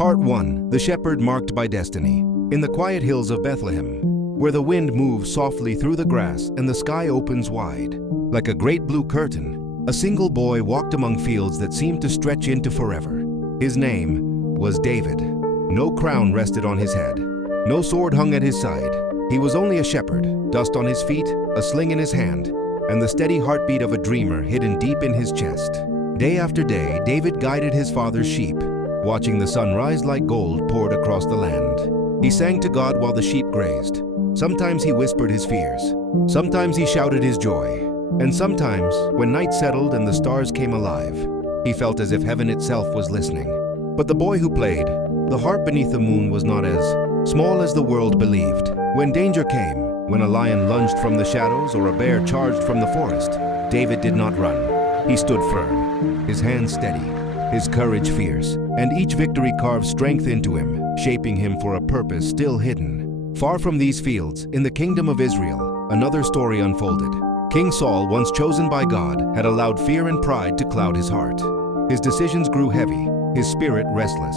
Part 1. The Shepherd Marked by Destiny. In the quiet hills of Bethlehem, where the wind moves softly through the grass and the sky opens wide, like a great blue curtain, a single boy walked among fields that seemed to stretch into forever. His name was David. No crown rested on his head. No sword hung at his side. He was only a shepherd, dust on his feet, a sling in his hand, and the steady heartbeat of a dreamer hidden deep in his chest. Day after day, David guided his father's sheep, watching the sun rise like gold poured across the land. He sang to God while the sheep grazed. Sometimes he whispered his fears. Sometimes he shouted his joy. And sometimes, when night settled and the stars came alive, he felt as if heaven itself was listening. But the boy who played, the harp beneath the moon, was not as small as the world believed. When danger came, when a lion lunged from the shadows or a bear charged from the forest, David did not run. He stood firm, his hands steady, his courage fierce, and each victory carved strength into him, shaping him for a purpose still hidden. Far from these fields, in the kingdom of Israel, another story unfolded. King Saul, once chosen by God, had allowed fear and pride to cloud his heart. His decisions grew heavy, his spirit restless.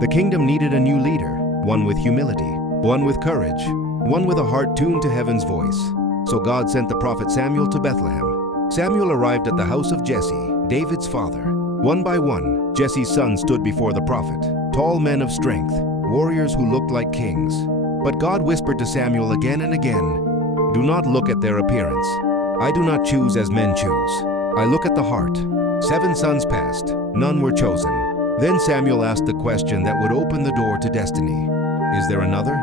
The kingdom needed a new leader, one with humility, one with courage, one with a heart tuned to heaven's voice. So God sent the prophet Samuel to Bethlehem. Samuel arrived at the house of Jesse, David's father. One by one, Jesse's sons stood before the prophet, tall men of strength, warriors who looked like kings. But God whispered to Samuel again and again, "Do not look at their appearance. I do not choose as men choose. I look at the heart." 7 sons passed, none were chosen. Then Samuel asked the question that would open the door to destiny. "Is there another?"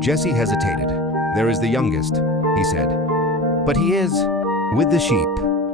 Jesse hesitated. "There is the youngest," he said. "But he is with the sheep."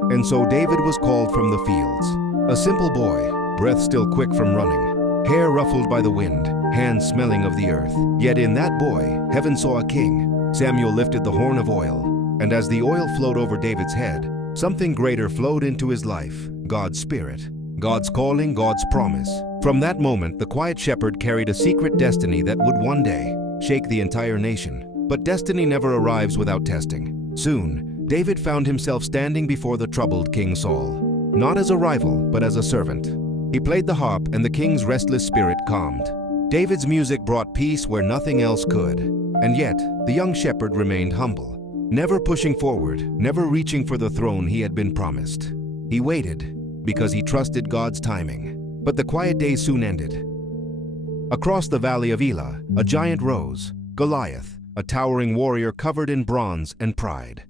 And so David was called from the fields. A simple boy, breath still quick from running, hair ruffled by the wind, hands smelling of the earth. Yet in that boy, heaven saw a king. Samuel lifted the horn of oil, and as the oil flowed over David's head, something greater flowed into his life, God's Spirit, God's calling, God's promise. From that moment, the quiet shepherd carried a secret destiny that would one day shake the entire nation. But destiny never arrives without testing. Soon, David found himself standing before the troubled King Saul, not as a rival, but as a servant. He played the harp, and the king's restless spirit calmed. David's music brought peace where nothing else could. And yet, the young shepherd remained humble, never pushing forward, never reaching for the throne he had been promised. He waited because he trusted God's timing. But the quiet days soon ended. Across the valley of Elah, a giant rose, Goliath, a towering warrior covered in bronze and pride.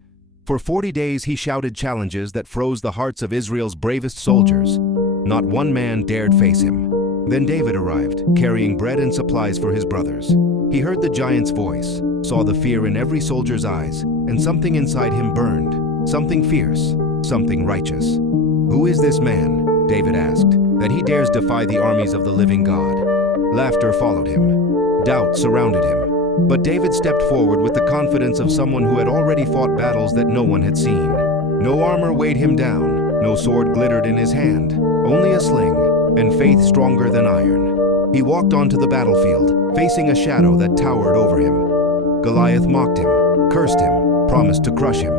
For 40 days he shouted challenges that froze the hearts of Israel's bravest soldiers. Not one man dared face him. Then David arrived, carrying bread and supplies for his brothers. He heard the giant's voice, saw the fear in every soldier's eyes, and something inside him burned, something fierce, something righteous. "Who is this man?" David asked, "that he dares defy the armies of the living God?" Laughter followed him. Doubt surrounded him. But David stepped forward with the confidence of someone who had already fought battles that no one had seen. No armor weighed him down, no sword glittered in his hand, only a sling, and faith stronger than iron. He walked onto the battlefield, facing a shadow that towered over him. Goliath mocked him, cursed him, promised to crush him.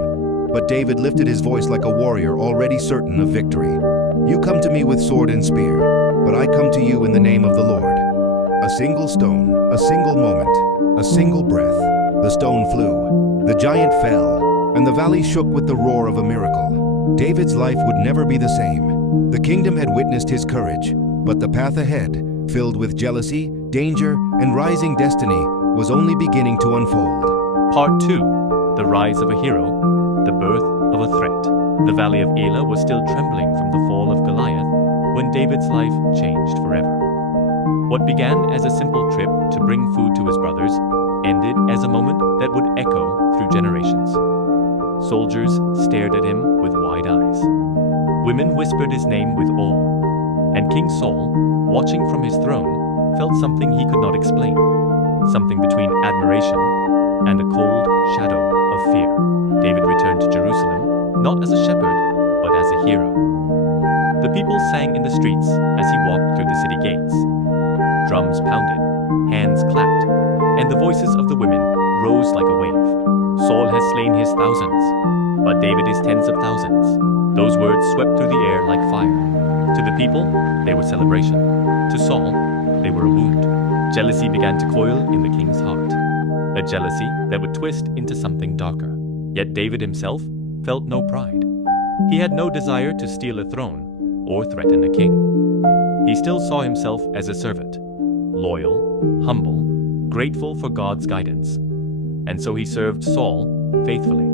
But David lifted his voice like a warrior already certain of victory. "You come to me with sword and spear, but I come to you in the name of the Lord." A single stone, a single moment, a single breath. The stone flew, the giant fell, and the valley shook with the roar of a miracle. David's life would never be the same. The kingdom had witnessed his courage, but the path ahead, filled with jealousy, danger, and rising destiny, was only beginning to unfold. Part 2. The Rise of a Hero, the Birth of a Threat. The valley of Elah was still trembling from the fall of Goliath when David's life changed forever. What began as a simple trip to bring food to his brothers ended as a moment that would echo through generations. Soldiers stared at him with wide eyes. Women whispered his name with awe. And King Saul, watching from his throne, felt something he could not explain. Something between admiration and a cold shadow of fear. David returned to Jerusalem, not as a shepherd, but as a hero. The people sang in the streets as he walked through the city gates. Drums pounded, hands clapped, and the voices of the women rose like a wave. Saul has slain his thousands, but David his tens of thousands. Those words swept through the air like fire. To the people, they were celebration. To Saul, they were a wound. Jealousy began to coil in the king's heart, a jealousy that would twist into something darker. Yet David himself felt no pride. He had no desire to steal a throne or threaten a king. He still saw himself as a servant, loyal, humble, grateful for God's guidance. And so he served Saul faithfully.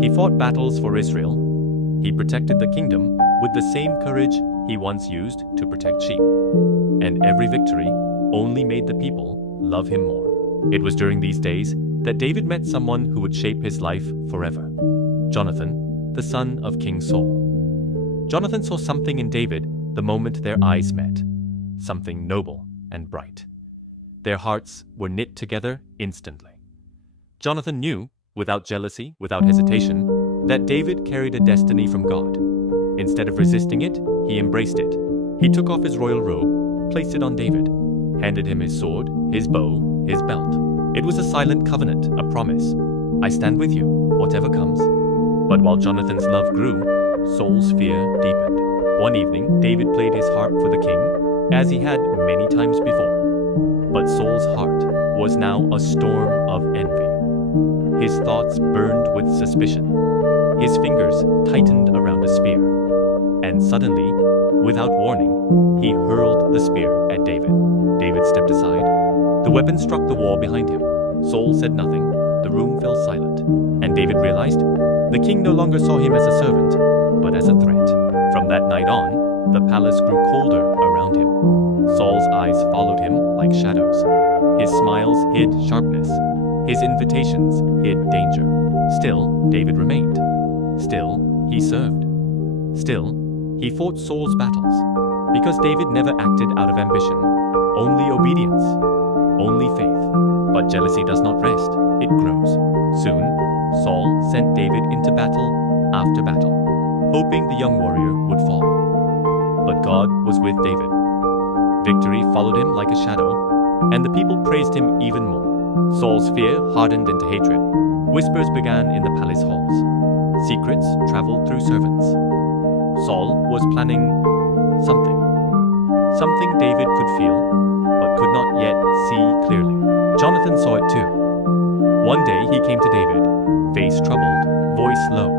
He fought battles for Israel. He protected the kingdom with the same courage he once used to protect sheep. And every victory only made the people love him more. It was during these days that David met someone who would shape his life forever: Jonathan, the son of King Saul. Jonathan saw something in David the moment their eyes met, something noble and bright. Their hearts were knit together instantly. Jonathan knew, without jealousy, without hesitation, that David carried a destiny from God. Instead of resisting it, he embraced it. He took off his royal robe, placed it on David, handed him his sword, his bow, his belt. It was a silent covenant, a promise. I stand with you, whatever comes. But while Jonathan's love grew, Saul's fear deepened. One evening, David played his harp for the king, as he had many times before. But Saul's heart was now a storm of envy. His thoughts burned with suspicion. His fingers tightened around a spear. And suddenly, without warning, he hurled the spear at David. David stepped aside. The weapon struck the wall behind him. Saul said nothing. The room fell silent. And David realized the king no longer saw him as a servant, but as a threat. From that night on, the palace grew colder around him. Saul's eyes followed him like shadows. His smiles hid sharpness. His invitations hid danger. Still, David remained. Still, he served. Still, he fought Saul's battles. Because David never acted out of ambition. Only obedience. Only faith. But jealousy does not rest. It grows. Soon, Saul sent David into battle after battle, hoping the young warrior would fall. But God was with David. Victory followed him like a shadow, and the people praised him even more. Saul's fear hardened into hatred. Whispers began in the palace halls. Secrets traveled through servants. Saul was planning something. Something David could feel, but could not yet see clearly. Jonathan saw it too. One day he came to David, face troubled, voice low.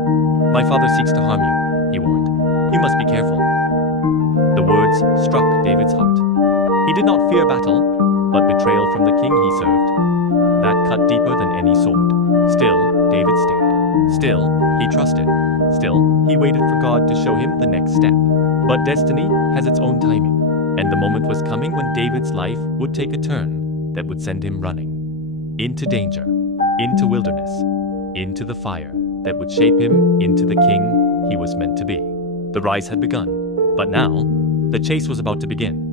"My father seeks to harm you," he warned. "You must be careful." The words struck David's heart. He did not fear battle, but betrayal from the king he served. That cut deeper than any sword. Still, David stayed. Still, he trusted. Still, he waited for God to show him the next step. But destiny has its own timing, and the moment was coming when David's life would take a turn that would send him running. Into danger, into wilderness, into the fire that would shape him into the king he was meant to be. The rise had begun, but now, the chase was about to begin.